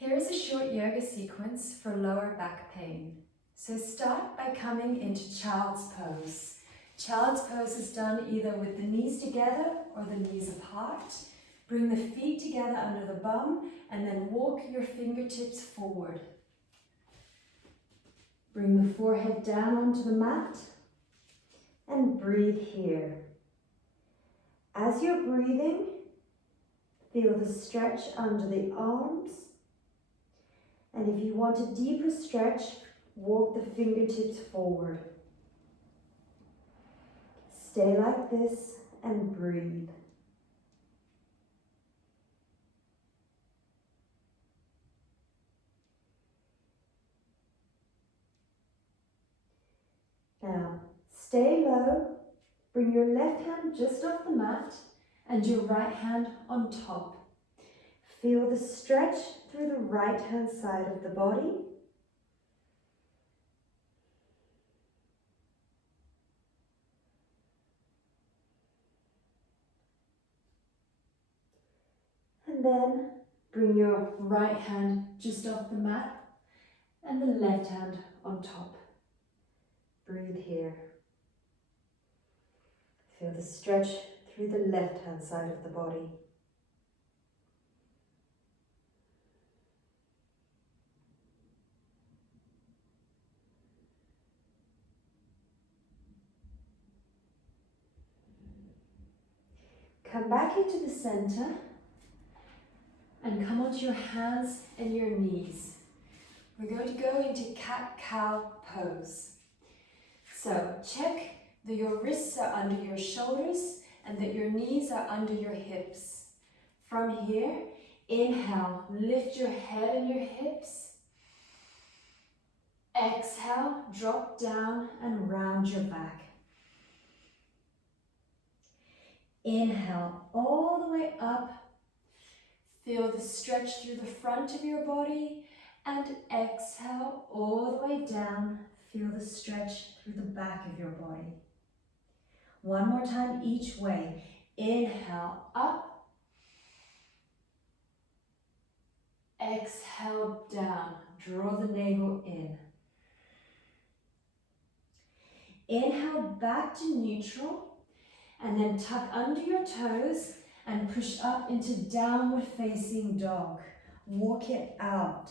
Here is a short yoga sequence for lower back pain. So start by coming into Child's Pose. Child's Pose is done either with the knees together or the knees apart. Bring the feet together under the bum and then walk your fingertips forward. Bring the forehead down onto the mat and breathe here. As you're breathing, feel the stretch under the arms. And if you want a deeper stretch, walk the fingertips forward. Stay like this and breathe. Now, stay low. Bring your left hand just off the mat and your right hand on top. Feel the stretch through the right hand side of the body. And then bring your right hand just off the mat and the left hand on top. Breathe here. Feel the stretch through the left hand side of the body. Come back into the center and come onto your hands and your knees. We're going to go into cat-cow pose. So check that your wrists are under your shoulders and that your knees are under your hips. From here, inhale, lift your head and your hips. Exhale, drop down and round your back. Inhale all the way up. Feel the stretch through the front of your body and exhale all the way down. Feel the stretch through the back of your body. One more time each way. Inhale up. Exhale down. Draw the navel in. Inhale back to neutral. And then tuck under your toes and push up into downward facing dog. Walk it out.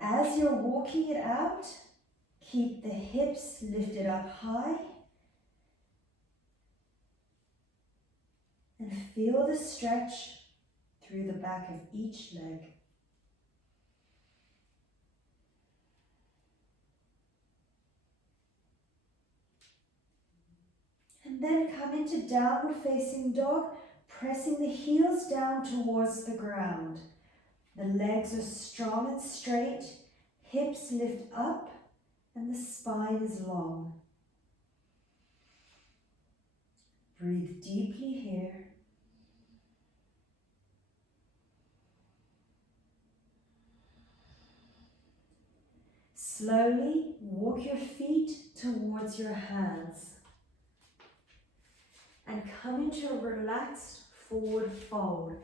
As you're walking it out, keep the hips lifted up high. And feel the stretch through the back of each leg. And then come into downward facing dog, pressing the heels down towards the ground. The legs are strong and straight, hips lift up, and the spine is long. Breathe deeply here. Slowly walk your feet towards your hands. And come into a relaxed forward fold.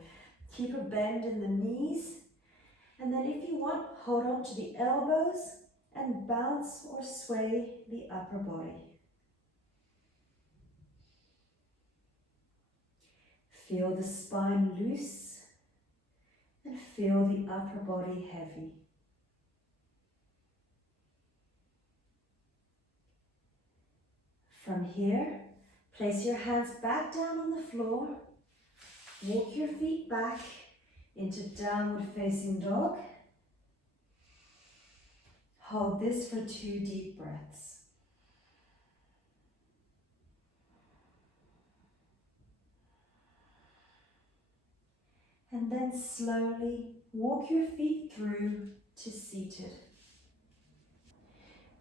Keep a bend in the knees. And then if you want, hold on to the elbows and bounce or sway the upper body. Feel the spine loose and feel the upper body heavy. From here, place your hands back down on the floor. Walk your feet back into downward facing dog. Hold this for 2 deep breaths. And then slowly walk your feet through to seated.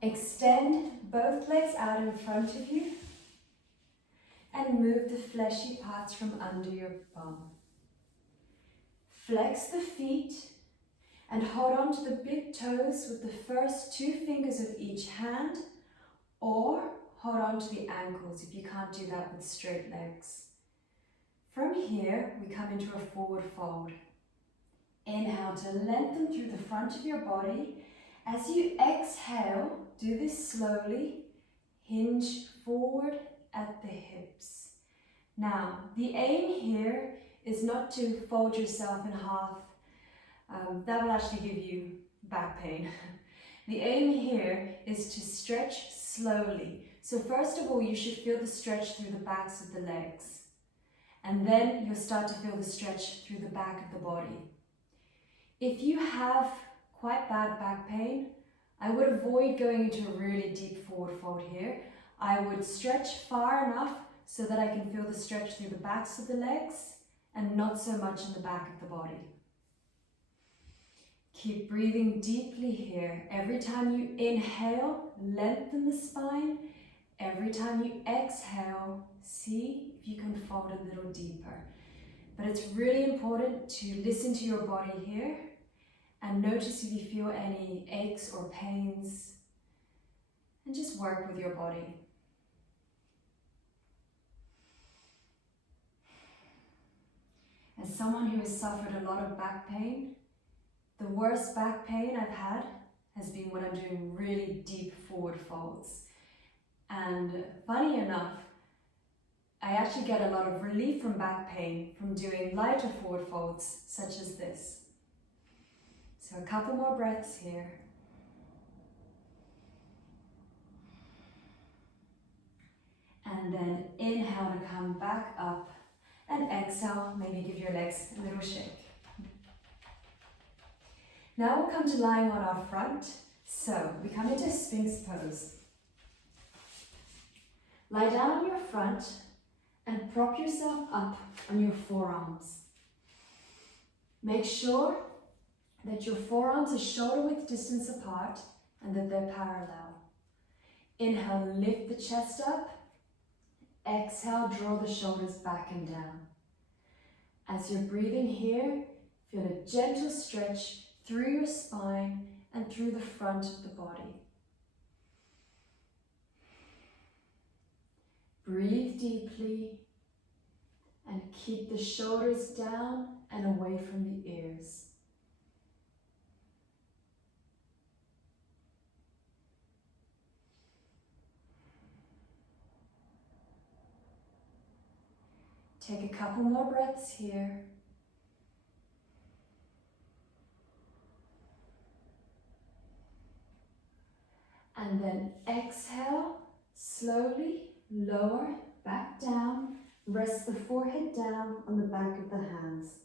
Extend both legs out in front of you and move the fleshy parts from under your bum. Flex the feet and hold on to the big toes with the first 2 fingers of each hand, or hold on to the ankles if you can't do that with straight legs. From here, we come into a forward fold. Inhale to lengthen through the front of your body. As you exhale, do this slowly. Hinge forward at the hips. Now, the aim here is not to fold yourself in half. That will actually give you back pain. The aim here is to stretch slowly. So first of all, you should feel the stretch through the backs of the legs. And then you'll start to feel the stretch through the back of the body. If you have quite bad back pain, I would avoid going into a really deep forward fold here. I would stretch far enough so that I can feel the stretch through the backs of the legs and not so much in the back of the body. Keep breathing deeply here. Every time you inhale, lengthen the spine. Every time you exhale, see if you can fold a little deeper. But it's really important to listen to your body here and notice if you feel any aches or pains, and just work with your body. As someone who has suffered a lot of back pain, the worst back pain I've had has been when I'm doing really deep forward folds. And funny enough, I actually get a lot of relief from back pain from doing lighter forward folds such as this. So a couple more breaths here. And then inhale to come back up, and exhale, maybe give your legs a little shake. Now we'll come to lying on our front. So we come into Sphinx Pose. Lie down on your front and prop yourself up on your forearms. Make sure that your forearms are shoulder width distance apart and that they're parallel. Inhale, lift the chest up. Exhale, draw the shoulders back and down. As you're breathing here, feel a gentle stretch through your spine and through the front of the body. Breathe deeply and keep the shoulders down and away from the ears. Take a couple more breaths here. And then exhale, slowly lower back down. Rest the forehead down on the back of the hands.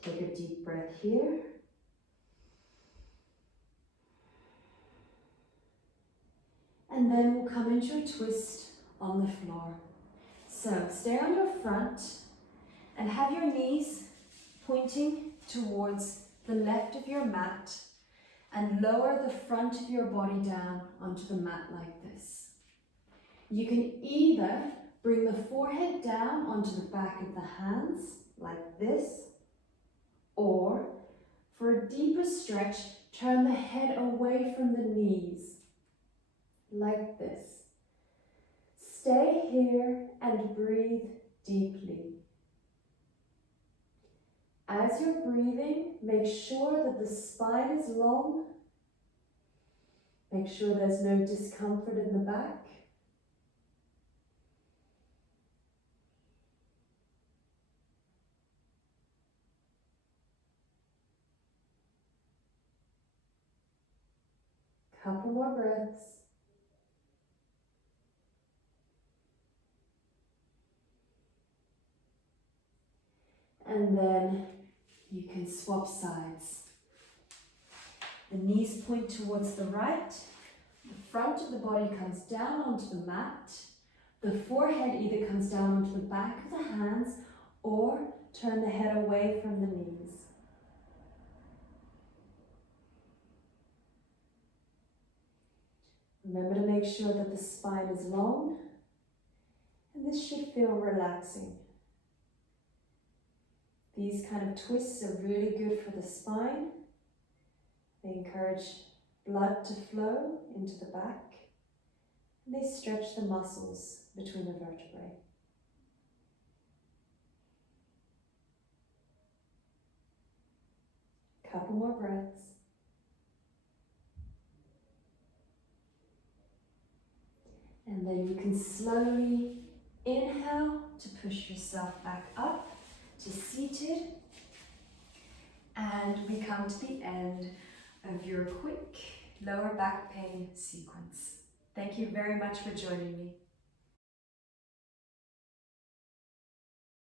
Take a deep breath here. And then we'll come into a twist on the floor. So stay on your front and have your knees pointing towards the left of your mat and lower the front of your body down onto the mat like this. You can either bring the forehead down onto the back of the hands like this, or for a deeper stretch, turn the head away from the knees like this. Stay here and breathe deeply. As you're breathing, make sure that the spine is long. Make sure there's no discomfort in the back. Couple more breaths. And then you can swap sides. The knees point towards the right. The front of the body comes down onto the mat. The forehead either comes down onto the back of the hands or turn the head away from the knees. Remember to make sure that the spine is long, and this should feel relaxing. These kind of twists are really good for the spine. They encourage blood to flow into the back, and they stretch the muscles between the vertebrae. Couple more breaths. And then you can slowly inhale to push yourself back up to seated. And we come to the end of your quick lower back pain sequence. Thank you very much for joining me.